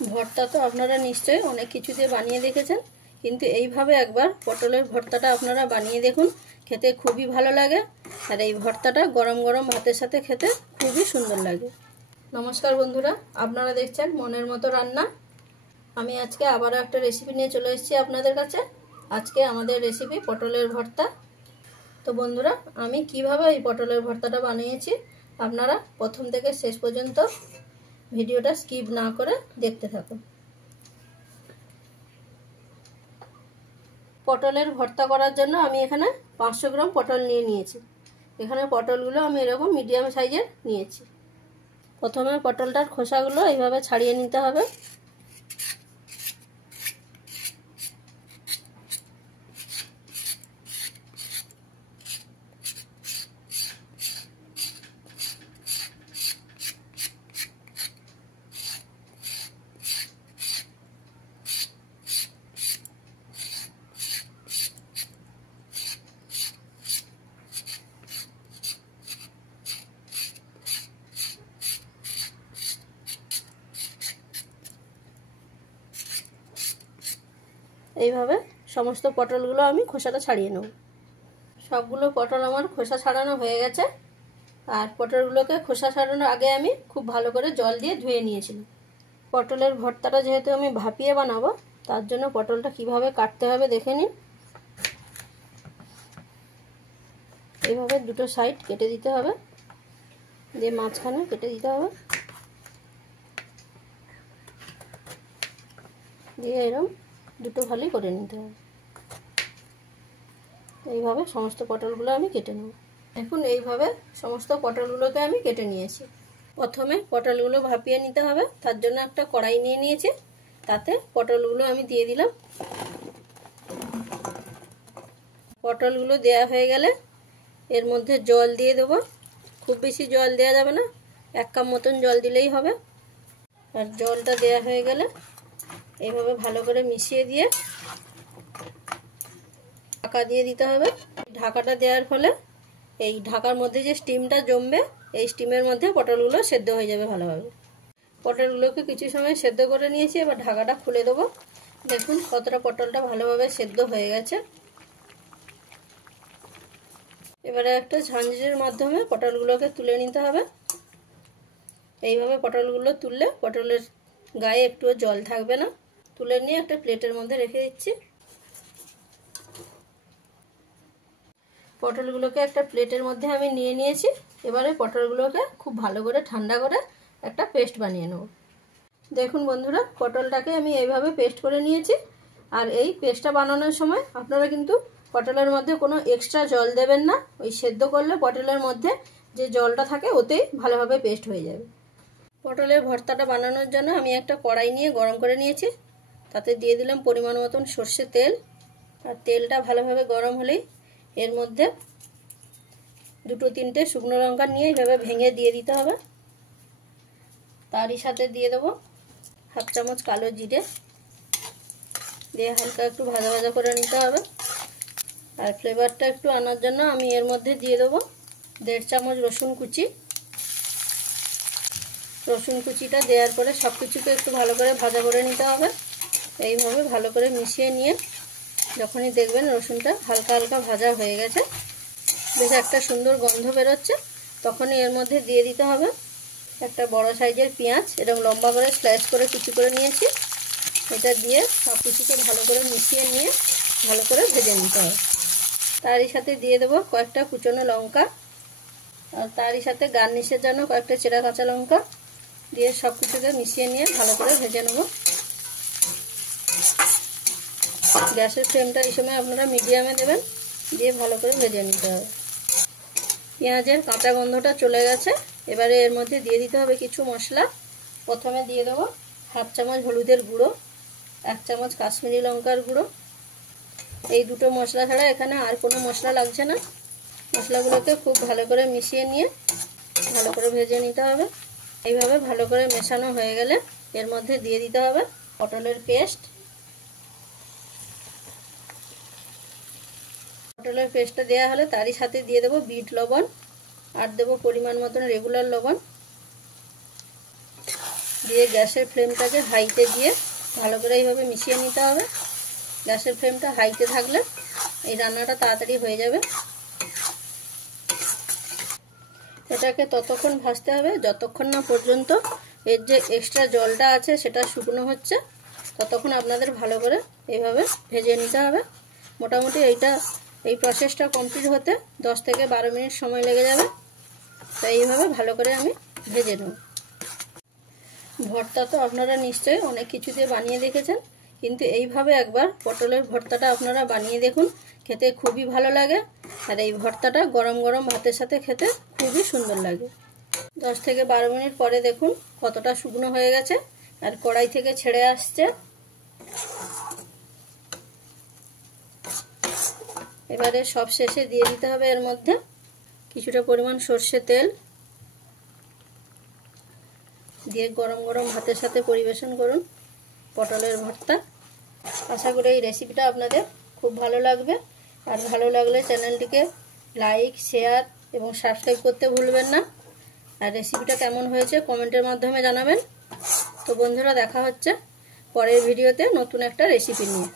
ভর্তা তো আপনারা নিশ্চয়ই অনেক কিছু দিয়ে বানিয়ে দেখেছেন, কিন্তু এইভাবে একবার পটলের ভর্তাটা আপনারা বানিয়ে দেখুন, খেতে খুবই ভালো লাগে। আর এই ভর্তাটা গরম গরম ভাতের সাথে খেতে খুবই সুন্দর লাগে। নমস্কার বন্ধুরা, আপনারা দেখছেন মনের মতো রান্না। আমি আজকে আবারও একটা রেসিপি নিয়ে চলে এসেছি আপনাদের কাছে। আজকে আমাদের রেসিপি পটলের ভর্তা। তো বন্ধুরা, আমি কিভাবে এই পটলের ভর্তাটা বানিয়েছি আপনারা প্রথম থেকে শেষ পর্যন্ত ভিডিওটা স্কিপ না করে দেখতে থাকুন। পটলের ভর্তা করার জন্য আমি এখানে 500 গ্রাম পটল নিয়ে নিয়েছি। এখানে পটলগুলো আমি এরকম মিডিয়াম সাইজের নিয়েছি। প্রথমে পটলটার খোসাগুলো এইভাবে ছাড়িয়ে নিতে হবে। এইভাবে সমস্ত পটলগুলো আমি খোসাটা ছাড়িয়ে নেব। সবগুলো পটল আমার খোসা ছাড়ানো হয়ে গেছে। আর পটলগুলোকে খোসা ছাড়ানোর আগে আমি খুব ভালো করে জল দিয়ে ধুয়ে নিয়েছিলাম। পটলের ভর্তাটা যেহেতু আমি ভাপিয়ে বানাবো, তার জন্য পটলটা কিভাবে কাটতে হবে দেখে নিন। এইভাবে দুটো সাইড কেটে দিতে হবে, দিয়ে মাঝখানে কেটে দিতে হবে, দিয়ে এরকম দুটো ভালি করে নিতে হবে। এইভাবে সমস্ত পটলগুলো আমি কেটে নেব। এখন এইভাবে সমস্ত পটলগুলোকে আমি কেটে নিয়েছি। প্রথমে পটলগুলো ভাপিয়ে নিতে হবে, তার জন্য একটা কড়াই নিয়ে নিয়েছি। তাতে পটলগুলো আমি দিয়ে দিলাম। পটলগুলো দেওয়া হয়ে গেলে এর মধ্যে জল দিয়ে দেবো। খুব বেশি জল দেওয়া যাবে না, 1 কাপ মতন জল দিলেই হবে। আর জলটা দেওয়া হয়ে গেলে এইভাবে ভালো করে মিশিয়ে দিয়ে ঢাকা দিয়ে দিতে হবে। ঢাকাটা দেওয়ার ফলে এই ঢাকার মধ্যে যে স্টিমটা জমবে, এই স্টিমের মধ্যে পটলগুলো সেদ্ধ হয়ে যাবে ভালোভাবে। পটলগুলোকে কিছু সময় সেদ্ধ করে নিয়েছি, এবার ঢাকাটা খুলে দেবো। দেখুন কতটা পটলটা ভালোভাবে সেদ্ধ হয়ে গেছে। এবারে একটা ঝাঁঝরির মাধ্যমে পটলগুলোকে তুলে নিতে হবে। এইভাবে পটলগুলো তুললে পটলের গায়ে একটুও জল থাকবে না। তুলে নিয়ে একটা প্লেটের মধ্যে রেখে দিচ্ছি। পটলগুলোকে একটা প্লেটের মধ্যে আমি নিয়ে নিয়েছি। এবারে পটলগুলোকে খুব ভালো করে ঠান্ডা করে একটা পেস্ট বানিয়ে নেব। দেখুন বন্ধুরা, পটলটাকে আমি এইভাবে পেস্ট করে নিয়েছি। আর এই পেস্টটা বানানোর সময় আপনারা কিন্তু পটলের মধ্যে কোনো এক্সট্রা জল দেবেন না। ওই সেদ্ধ করলে পটলের মধ্যে যে জলটা থাকে ওতেই ভালোভাবে পেস্ট হয়ে যাবে। পটলের ভর্তাটা বানানোর জন্য আমি একটা কড়াই নিয়ে গরম করে নিয়েছি। তাতে দিয়ে দিলাম পরিমাণ মতন সর্ষের তেল। আর তেলটা ভালোভাবে গরম হলেই এর মধ্যে 2-3টে শুকনো লঙ্কা নিয়ে এইভাবে ভেঙে দিয়ে দিতে হবে। তারই সাথে দিয়ে দেবো 1/2 চামচ কালো জিরে, দিয়ে হালকা একটু ভাজা ভাজা করে নিতে হবে। আর ফ্লেভারটা একটু আনার জন্য আমি এর মধ্যে দিয়ে দেবো 1.5 চামচ রসুন কুচি। রসুন কুচিটা দেওয়ার পরে সব কিছুকে একটু ভালো করে ভাজা করে নিতে হবে। এইভাবে ভালো করে মিশিয়ে নিয়ে যখনই দেখবেন রসুনটা হালকা হালকা ভাজা হয়ে গেছে, বেশ একটা সুন্দর গন্ধ বেরোচ্ছে, তখনই এর মধ্যে দিয়ে দিতে হবে একটা বড় সাইজের পেঁয়াজ। এরকম লম্বা করে স্লাইস করে কুচি করে নিয়েছি। এটা দিয়ে সব কিছুকে ভালো করে মিশিয়ে নিয়ে ভালো করে ভেজে নিতে হবে। তারই সাথে দিয়ে দেবো কয়েকটা কুচনো লঙ্কা। আর তারই সাথে গার্নিশের জন্য কয়েকটা চেরা কাঁচা লঙ্কা দিয়ে সব কিছুকে মিশিয়ে নিয়ে ভালো করে ভেজে নেব। গ্যাসের ফ্লেমটা এই সময় আপনারা মিডিয়ামে দেবেন, দিয়ে ভালো করে ভেজে নিতে হবে। পেঁয়াজের কাঁচা গন্ধটা চলে গেছে। এবারে এর মধ্যে দিয়ে দিতে হবে কিছু মশলা। প্রথমে দিয়ে দেবো 1/2 চামচ হলুদের গুঁড়ো, 1 চামচ কাশ্মীরি লঙ্কার গুঁড়ো। এই দুটো মশলা ছাড়া এখানে আর কোনো মশলা লাগছে না। মশলাগুলোকে খুব ভালো করে মিশিয়ে নিয়ে ভালো করে ভেজে নিতে হবে। এইভাবে ভালো করে মেশানো হয়ে গেলে এর মধ্যে দিয়ে দিতে হবে পটলের পেস্ট। পটলের পেস্টটা দেওয়া হলে তারই সাথে দিয়ে দেবো বিট লবণ, আর দেবো পরিমাণ মতন রেগুলার লবণ। দিয়ে গ্যাসের ফ্লেমটাকে হাইতে দিয়ে ভালো করে এইভাবে মিশিয়ে নিতে হবে। গ্যাসের ফ্লেমটা হাইতে থাকলে এই রান্নাটা তাড়াতাড়ি হয়ে যাবে। এটাকে ততক্ষণ ভাজতে হবে যতক্ষণ না পর্যন্ত এর যে এক্সট্রা জলটা আছে সেটা শুকনো হচ্ছে, ততক্ষণ আপনাদের ভালো করে এইভাবে ভেজে নিতে হবে। মোটামুটি এই প্রসেসটা কমপ্লিট হতে 10 থেকে 12 মিনিট সময় লেগে যাবে। তো এইভাবে ভালো করে আমি ভেজে নেব। ভর্তা তো আপনারা নিশ্চয়ই অনেক কিছু দিয়ে বানিয়ে দেখেছেন, কিন্তু এইভাবে একবার পটলের ভর্তাটা আপনারা বানিয়ে দেখুন, খেতে খুবই ভালো লাগে। আর এই ভর্তাটা গরম গরম ভাতের সাথে খেতে খুবই সুন্দর লাগে। 10 থেকে 12 মিনিট পরে দেখুন কতটা শুকনো হয়ে গেছে আর কড়াই থেকে ছেড়ে আসছে। এবারে সব শেষে দিয়ে দিতে হবে এর মধ্যে কিছুটা পরিমাণ সর্ষে তেল, দিয়ে গরম গরম ভাতের সাথে পরিবেশন করুন পটলের ভর্তা। আশা করি এই রেসিপিটা আপনাদের খুব ভালো লাগবে। আর ভালো লাগলে চ্যানেলটিকে লাইক, শেয়ার এবং সাবস্ক্রাইব করতে ভুলবেন না। আর রেসিপিটা কেমন হয়েছে কমেন্টের মাধ্যমে জানাবেন। তো বন্ধুরা, দেখা হচ্ছে পরের ভিডিওতে নতুন একটা রেসিপি নিয়ে।